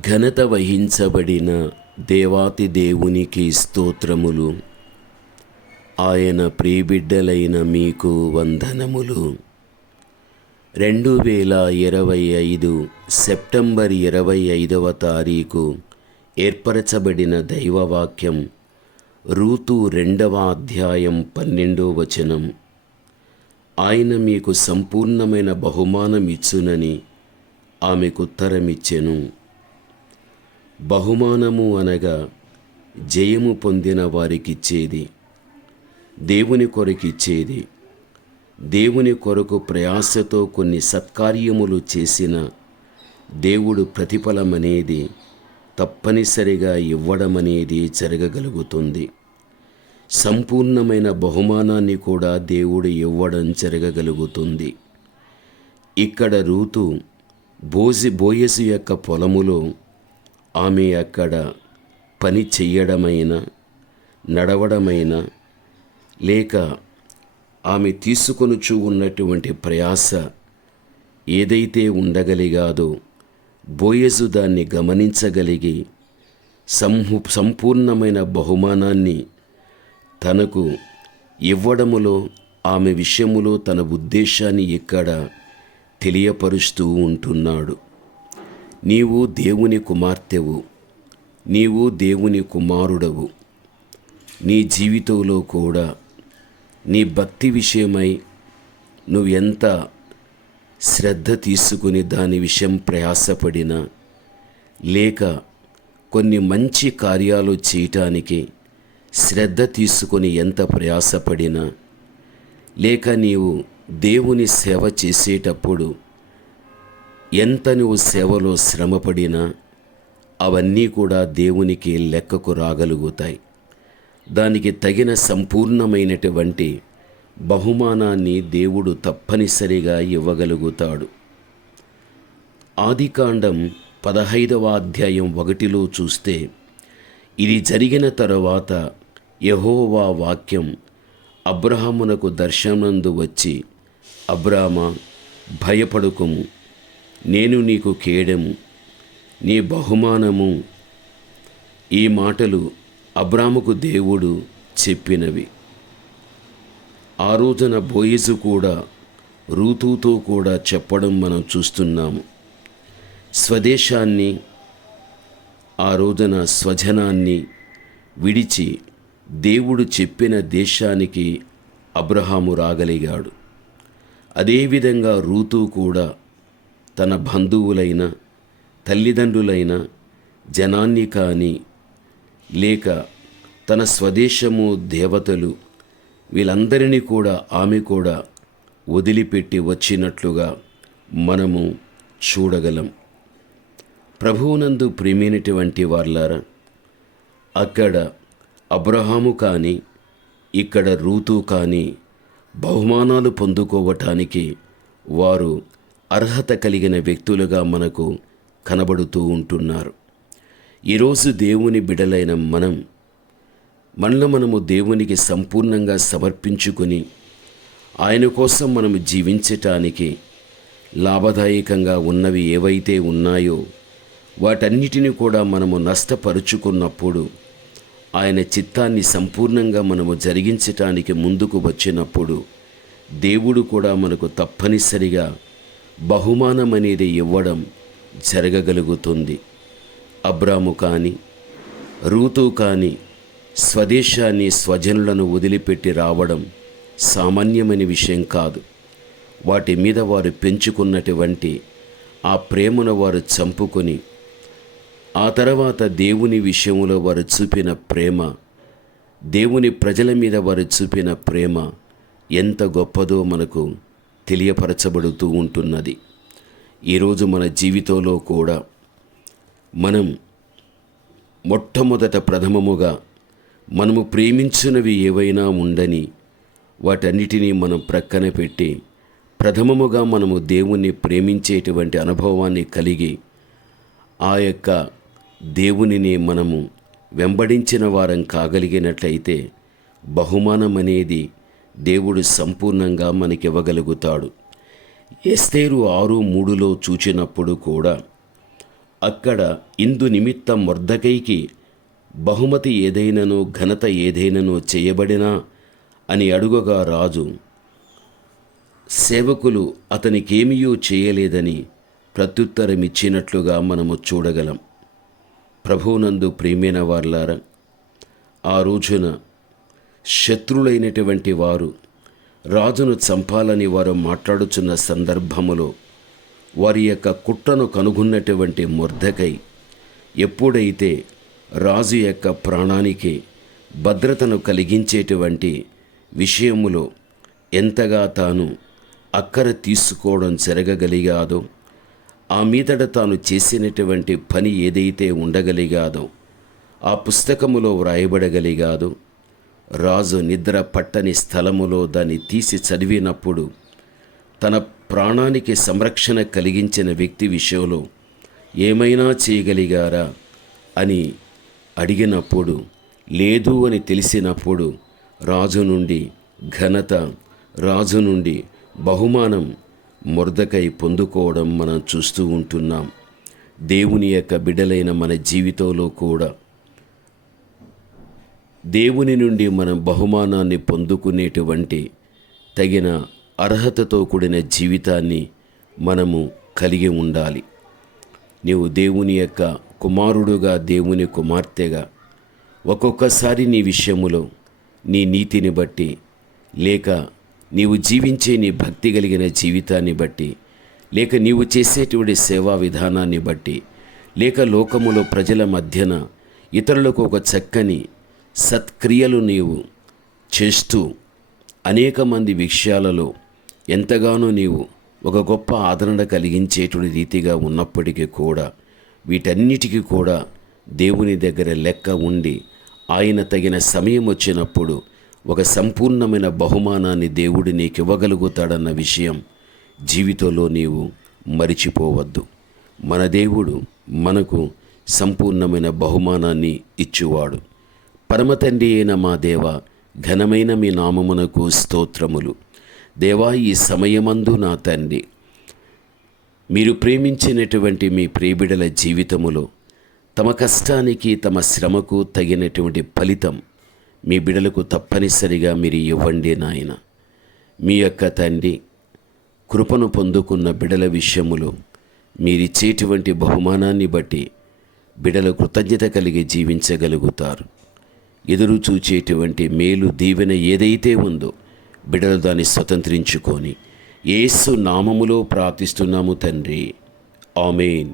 ఘనత వహించబడిన దేవాతి దేవునికి స్తోత్రములు. ఆయన ప్రీబిడ్డలైన మీకు వందనములు. రెండు వేల ఇరవై ఐదు సెప్టెంబర్ ఇరవై ఐదవ తారీఖు ఏర్పరచబడిన దైవవాక్యం రూతు రెండవ అధ్యాయం పన్నెండో వచనం. ఆయన మీకు సంపూర్ణమైన బహుమానం ఇచ్చునని ఆమెకు ఉత్తరమిచ్చెను. బహుమానము అనగా జయము పొందిన వారికిచ్చేది దేవుని కొరకిచ్చేది దేవుని కొరకు ప్రయాసతో కొన్ని సత్కార్యములు చేసిన దేవుడు ప్రతిఫలమనేది తప్పనిసరిగా ఇవ్వడమనేది జరగగలుగుతుంది. సంపూర్ణమైన బహుమానాన్ని కూడా దేవుడు ఇవ్వడం జరగగలుగుతుంది. ఇక్కడ రూతు బోజి బోయసు యొక్క పొలములో ఆమె అక్కడ పని చెయ్యడమైనా నడవడమైనా లేక ఆమె తీసుకొనుచు ఉన్నటువంటి ప్రయాస ఏదైతే ఉండగలిగాదో బోయజు దాన్ని గమనించగలిగి సంహు సంపూర్ణమైన బహుమానాన్ని తనకు ఇవ్వడములో ఆమె విషయములో తన ఉద్దేశాన్ని ఇక్కడ తెలియపరుస్తూ ఉంటున్నాడు. నీవు దేవుని కుమార్తెవు. నీవు దేవుని కుమారుడవు. నీ జీవితంలో కూడా నీ భక్తి విషయమై నువ్వు ఎంత శ్రద్ధ తీసుకుని దాని విషయం ప్రయాసపడినా లేక కొన్ని మంచి కార్యాలు చేయటానికి శ్రద్ధ తీసుకొని ఎంత ప్రయాసపడినా లేక నీవు దేవుని సేవ చేసేటప్పుడు ఎంత నువ్వు సేవలో శ్రమపడినా అవన్నీ కూడా దేవునికి లెక్కకు రాగలుగుతాయి. దానికి తగిన సంపూర్ణమైనటువంటి బహుమానాన్ని దేవుడు తప్పనిసరిగా ఇవ్వగలుగుతాడు. ఆదికాండం పదహైదవ అధ్యాయం ఒకటిలో చూస్తే ఇది జరిగిన తరువాత యహోవా వాక్యం అబ్రహామునకు దర్శనందు వచ్చి అబ్రామ భయపడుకుము. నేను నీకు కేడము నీ బహుమానము. ఈ మాటలు అబ్రాముకు దేవుడు చెప్పినవి. ఆ రోజున బోయిజు కూడా రూతుతో కూడా చెప్పడం మనం చూస్తున్నాము. స్వదేశాన్ని ఆ రోజున స్వజనాన్ని విడిచి దేవుడు చెప్పిన దేశానికి అబ్రహాము రాగలిగాడు. అదేవిధంగా రూతు కూడా తన బంధువులైన తల్లిదండ్రులైన జనాన్ని కానీ లేక తన స్వదేశము దేవతలు వీళ్ళందరినీ కూడా ఆమె కూడా వదిలిపెట్టి వచ్చినట్లుగా మనము చూడగలం. ప్రభువునందు ప్రేమైనటువంటి వాళ్ళారా అక్కడ అబ్రహాము కానీ ఇక్కడ రూతు కానీ బహుమానాలు పొందుకోవటానికి వారు అర్హత కలిగిన వ్యక్తులుగా మనకు కనబడుతూ ఉంటున్నారు. ఈరోజు దేవుని బిడలైన మనం మనలో మనము దేవునికి సంపూర్ణంగా సమర్పించుకొని ఆయన కోసం మనం జీవించటానికి లాభదాయకంగా ఉన్నవి ఏవైతే ఉన్నాయో వాటన్నిటిని కూడా మనము నష్టపరుచుకున్నప్పుడు ఆయన చిత్తాన్ని సంపూర్ణంగా మనము జరిగించటానికి ముందుకు వచ్చినప్పుడు దేవుడు కూడా మనకు తప్పనిసరిగా బహుమానం అనేది ఇవ్వడం జరగగలుగుతుంది. అబ్రాము కానీ రూతు కానీ స్వదేశాన్ని స్వజనులను వదిలిపెట్టి రావడం సామాన్యమైన విషయం కాదు. వాటి మీద వారు పెంచుకున్నటువంటి ఆ ప్రేమను వారు చంపుకొని ఆ తర్వాత దేవుని విషయంలో వారు చూపిన ప్రేమ దేవుని ప్రజల మీద వారు చూపిన ప్రేమ ఎంత గొప్పదో మనకు తెలియపరచబడుతూ ఉంటున్నది. ఈరోజు మన జీవితంలో కూడా మనం మొట్టమొదట ప్రథమముగా మనము ప్రేమించినవి ఏవైనా ఉండని వాటన్నిటినీ మనం ప్రక్కన పెట్టి ప్రథమముగా మనము దేవుణ్ణి ప్రేమించేటువంటి అనుభవాన్ని కలిగి ఆ యొక్క దేవునిని మనము వెంబడించిన వారం కాగలిగినట్లయితే బహుమానం అనేది దేవుడు సంపూర్ణంగా మనకివ్వగలుగుతాడు. ఎస్తేరు ఆరు మూడులో చూచినప్పుడు కూడా అక్కడ ఇందు నిమిత్తం మొర్దకైకి బహుమతి ఏదైనను ఘనత ఏదైనను చేయబడినా అని అడుగగా రాజు సేవకులు అతనికేమీయూ చేయలేదని ప్రత్యుత్తరమిచ్చినట్లుగా మనము చూడగలం. ప్రభువునందు ప్రేమైన వార్లారా ఆ రోజున శత్రులైనటువంటి వారు రాజును చంపాలని వారు మాట్లాడుచున్న సందర్భములో వారి యొక్క కుట్రను కనుగొన్నటువంటి మొర్దకై ఎప్పుడైతే రాజు యొక్క ప్రాణానికి భద్రతను కలిగించేటువంటి విషయములో ఎంతగా తాను అక్కర తీసుకోవడం జరగగలిగాదో ఆ మీదట తాను చేసినటువంటి పని ఏదైతే ఉండగలిగాదో ఆ పుస్తకములో వ్రాయబడగలిగాదో రాజు నిద్ర పట్టని స్థలములో దాన్ని తీసి చదివినప్పుడు తన ప్రాణానికి సంరక్షణ కలిగించిన వ్యక్తి విషయంలో ఏమైనా చేయగలిగారా అని అడిగినప్పుడు లేదు అని తెలిసినప్పుడు రాజు నుండి ఘనత రాజు నుండి బహుమానం మురదకై పొందుకోవడం మనం చూస్తూ ఉంటున్నాం. దేవుని యొక్క బిడలైన మన జీవితంలో కూడా దేవుని నుండి మనం బహుమానాన్ని పొందుకునేటువంటి తగిన అర్హతతో కూడిన జీవితాన్ని మనము కలిగి ఉండాలి. నీవు దేవుని యొక్క కుమారుడుగా దేవుని కుమార్తెగా ఒక్కొక్కసారి నీ విషయములో నీ నీతిని బట్టి లేక నీవు జీవించే నీ భక్తి కలిగిన జీవితాన్ని బట్టి లేక నీవు చేసేటువంటి సేవా విధానాన్ని బట్టి లేక లోకములో ప్రజల మధ్యన ఇతరులకు ఒక చక్కని సత్క్రియలు నీవు చేస్తూ అనేక మంది విషయాలలో ఎంతగానో నీవు ఒక గొప్ప ఆదరణ కలిగించేటువంటి రీతిగా ఉన్నప్పటికీ కూడా వీటన్నిటికీ కూడా దేవుని దగ్గర లెక్క ఉండి ఆయన తగిన సమయం వచ్చినప్పుడు ఒక సంపూర్ణమైన బహుమానాన్ని దేవుడు నీకు ఇవ్వగలుగుతాడన్న విషయం జీవితంలో నీవు మరిచిపోవద్దు. మన దేవుడు మనకు సంపూర్ణమైన బహుమానాన్ని ఇచ్చువాడు. పరమతండి అయిన మా దేవ ఘనమైన మీ నామమునకు స్తోత్రములు. దేవా ఈ సమయమందు నా తండ్రి మీరు ప్రేమించినటువంటి మీ ప్రియబిడల జీవితములో తమ కష్టానికి తమ శ్రమకు తగినటువంటి ఫలితం మీ బిడలకు తప్పనిసరిగా మీరు ఇవ్వండి నాయన. మీ యొక్క తండ్రి కృపను పొందుకున్న బిడల విషయములో మీరిచ్చేటువంటి బహుమానాన్ని బట్టి బిడల కృతజ్ఞత కలిగి జీవించగలుగుతారు. ఎదురు చూచేటువంటి మేలు దీవెన ఏదైతే ఉందో బిడలు దాన్ని స్వతంత్రించుకొని ఏసు నామములో ప్రార్థిస్తున్నాము తండ్రి. ఆమెన్.